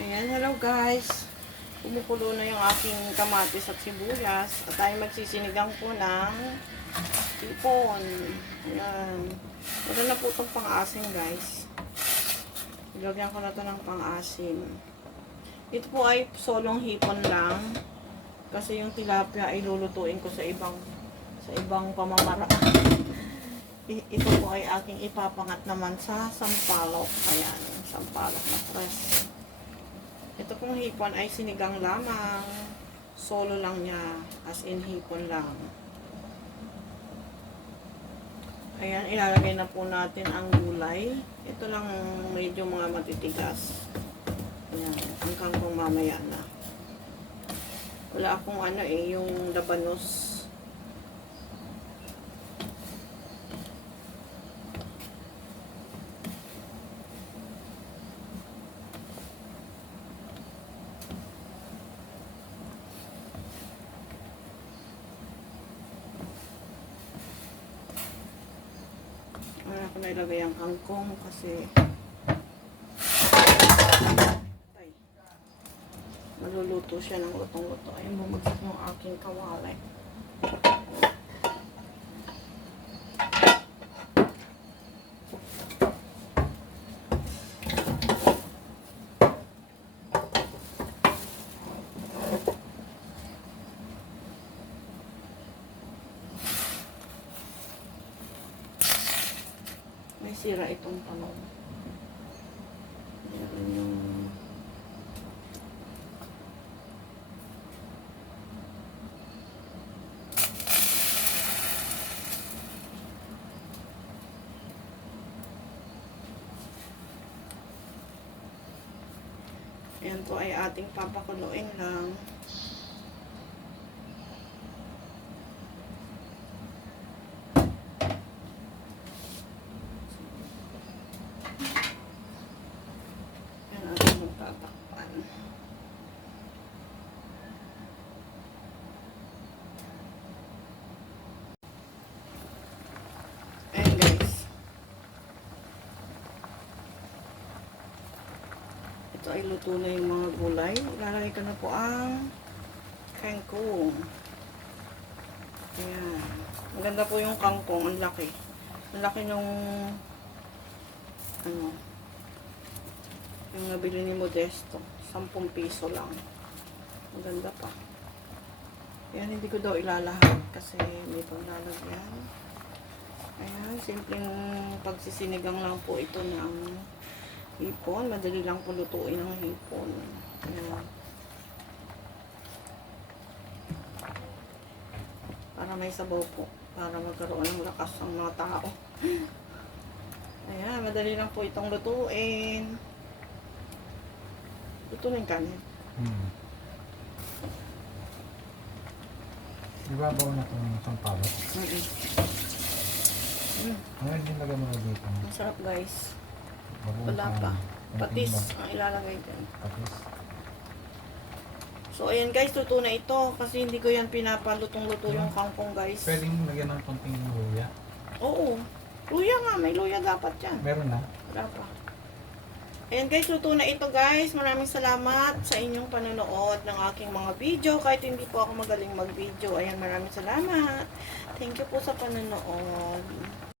Ayan, hello guys. Kumukulo na yung aking kamatis at sibuyas. At tayo magsisinigang po ng hipon. Ayan. Wala na po itong pang-asim guys. Ilagyan ko na ito ng pang-asim. Ito po ay solong hipon lang. Kasi yung tilapia ay lulutuin ko sa ibang pamamaraan. Ito po ay aking ipapangat naman sa sampalok. Ayan, sampalok na press. Ito pong hipon ay sinigang lamang. Solo lang niya. As in hipon lang. Ayan, ilalagay na po natin ang gulay. Ito lang medyo mga matitigas. Ayan, ang kangkong mamaya na. Wala akong yung labanos. Wala ko na ilagay ang kangkong kasi maluluto siya ng lutong-luto. Ayun, bumagsak yung aking kawali. May sira itong tanong. Yan yung yan po ay ating papakuluin lang. Yan ating magtatakpan. Ayan guys. Ito ay luto na yung mga gulay. Ilalagay ko na po ang kangkong. Ayan. Maganda po yung kangkong. Ang laki. Ang laki nung yung nabili ni Modesto. 10 piso lang. Maganda pa. Ayan, hindi ko daw ilalahat kasi hindi ko lalagyan. Ayan, simpleng pagsisinigang lang po ito ng hipon. Madali lang po lutuin ang hipon. Ayan. Para may sabaw po. Para magkaroon ng lakas ang mga tao. Ayan, madali lang po itong lutuin. Luto na yung kanin. Ibabaw na ito ng sampalok. Ngayon din lagay mo na dito. Masarap guys. Babuong Wala pa. Patis ang ilalagay dyan. Patis. So, ayan guys, luto na ito. Kasi hindi ko yan pinapalutong-luto yung kangkong guys. Pwede mo lagyan ng konting luya. Oo. Luya nga. May luya dapat yan. Meron na. Wala pa. Ayan guys, luto na ito guys. Maraming salamat sa inyong panonood ng aking mga video. Kahit hindi po ako magaling mag-video. Ayan, maraming salamat. Thank you po sa panonood.